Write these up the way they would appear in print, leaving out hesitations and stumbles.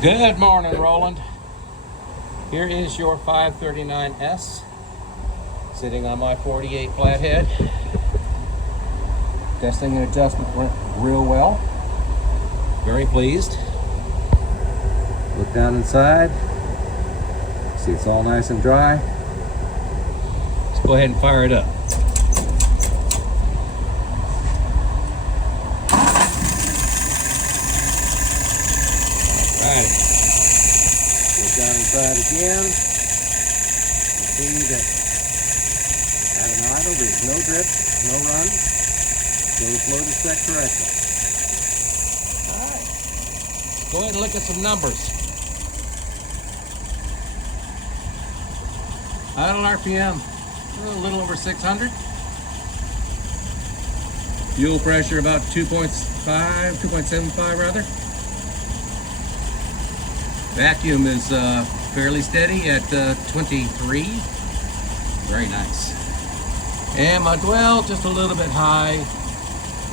Good morning, Roland. Here is your 539S sitting on my 48 flathead. Testing and adjustment went real well. Very pleased. Look down inside. See, it's all nice and dry. Let's go ahead and fire it up. Alrighty. Look down inside again. You see that at an idle there's no drip, no run. So the float is set correctly. Alright. Go ahead and look at some numbers. Idle RPM, a little over 600. Fuel pressure about 2.75 rather. Vacuum is fairly steady at 23. Very nice. And my dwell just a little bit high.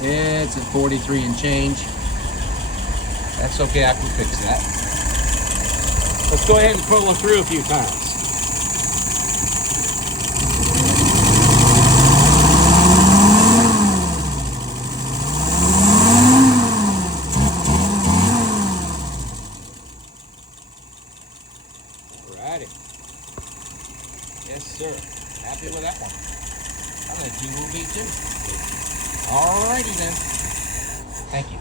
It's at 43 and change. That's okay, I can fix that. Let's go ahead and pull it through a few times. Alrighty. Yes, sir. Happy with that one. I think you will be too. Alrighty then. Thank you.